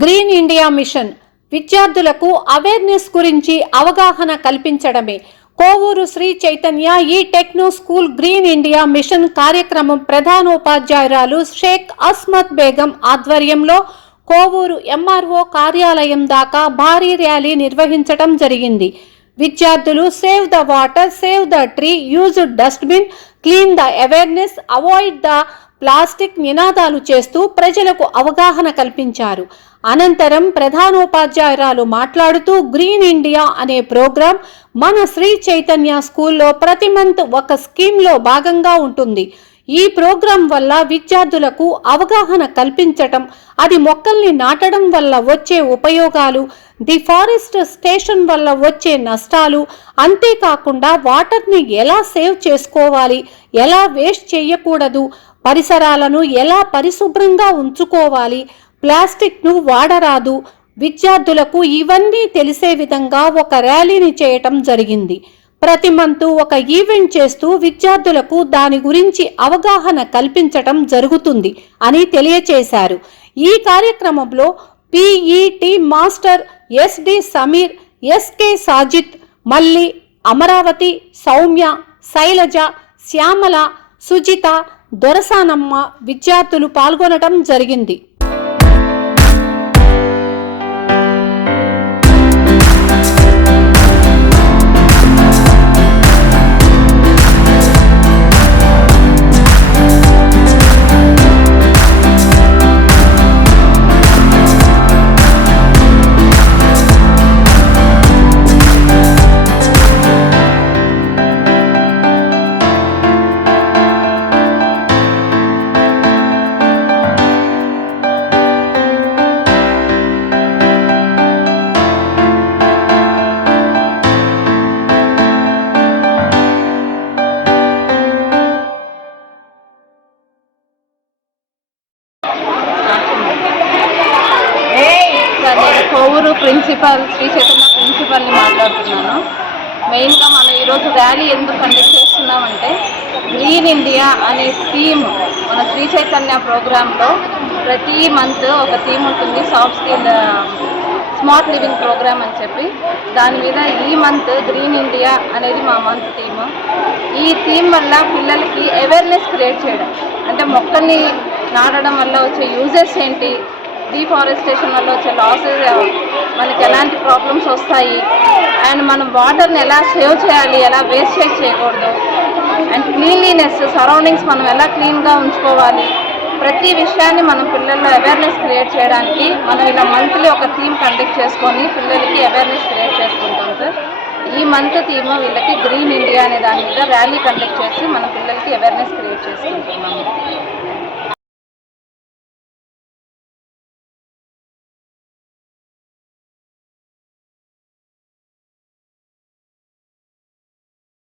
Green India mission. విద్యార్థులకు awareness గురించి అవగాహన కల్పించడమే. Kovur Sri Chaitanya e techno school green India mission కార్యక్రమం ప్రధానోపాధ్యాయురాలు షేక్ అస్మత్ బేగం ఆధ్వర్యంలో కోవూరు ఎంఆర్ఓ కార్యాలయం దాకా భారీ ర్యాలీ నిర్వహించడం జరిగింది. విద్యార్థులు save the water save the tree use dustbin clean the awareness avoid the plastic నినాదాలు చేస్తూ ప్రజలకు అవగాహన కల్పించారు. అనంతరం ప్రధానోపాధ్యాయురాలు మాట్లాడుతూ గ్రీన్ ఇండియా అనే ప్రోగ్రాం మన శ్రీ చైతన్య స్కూల్లో ప్రతి మంత్ ఒక స్కీమ్లో భాగంగా ఉంటుంది. ఈ ప్రోగ్రాం వల్ల విద్యార్థులకు అవగాహన కల్పించటం అది మొక్కల్ని నాటడం వల్ల వచ్చే ఉపయోగాలు ది ఫారెస్ట్ స్టేషన్ వల్ల వచ్చే నష్టాలు అంతేకాకుండా వాటర్ని ఎలా సేవ్ చేసుకోవాలి ఎలా వేస్ట్ చేయకూడదు పరిసరాలను ఎలా పరిశుభ్రంగా ఉంచుకోవాలి? ప్లాస్టిక్ను వాడరాదు. విద్యార్థులకు ఇవన్నీ తెలిసే విధంగా ఒక ర్యాలీని చేయటం జరిగింది. ప్రతి మంతు ఒక ఈవెంట్ చేస్తూ విద్యార్థులకు దాని గురించి అవగాహన కల్పించటం జరుగుతుంది అని తెలియచేశారు. ఈ కార్యక్రమంలో PET master SD Sameer SK Sajid Malli Amaravati Sowmya Sailaja Shyamala Sujitha Dorasanamma విద్యార్థులు పాల్గొనడం జరిగింది. ఊరు ప్రిన్సిపల్ శ్రీ చైతన్య ప్రిన్సిపల్ని మాట్లాడుతున్నాను. మెయిన్గా మనం ఈరోజు ర్యాలీ ఎందుకు కండక్ట్ చేస్తున్నామంటే గ్రీన్ ఇండియా అనే థీమ్ మన శ్రీ చైతన్య ప్రోగ్రాంలో ప్రతి మంత్ ఒక థీమ్ ఉంటుంది soft skill smart living program అని చెప్పి. దాని మీద ఈ మంత్ గ్రీన్ ఇండియా అనేది మా మంత్ థీమ్. ఈ థీమ్ వల్ల పిల్లలకి అవేర్నెస్ క్రియేట్ చేయడం. అంటే మొక్కల్ని నాటడం వల్ల వచ్చే యూజెస్ ఏంటి? డీఫారెస్టేషన్ వల్ల వచ్చే లాసెస్ మనకి ఎలాంటి ప్రాబ్లమ్స్ వస్తాయి? అండ్ మనం వాటర్ని ఎలా సేవ్ చేయాలి? ఎలా వేస్టేజ్ చేయకూడదు? అండ్ క్లీన్లీనెస్ సరౌండింగ్స్ మనం ఎలా క్లీన్గా ఉంచుకోవాలి? ప్రతి విషయాన్ని మనం పిల్లల్లో అవేర్నెస్ క్రియేట్ చేయడానికి మనం ఇలా మంత్లీ ఒక థీమ్ కండక్ట్ చేసుకొని పిల్లలకి అవేర్నెస్ క్రియేట్ చేసుకుంటాం సార్. ఈ మంత్ థీమ్ వీళ్ళకి గ్రీన్ ఇండియా అనే దాని మీద ర్యాలీ కండక్ట్ చేసి మన పిల్లలకి అవేర్నెస్ క్రియేట్ చేసుకుంటున్నాము.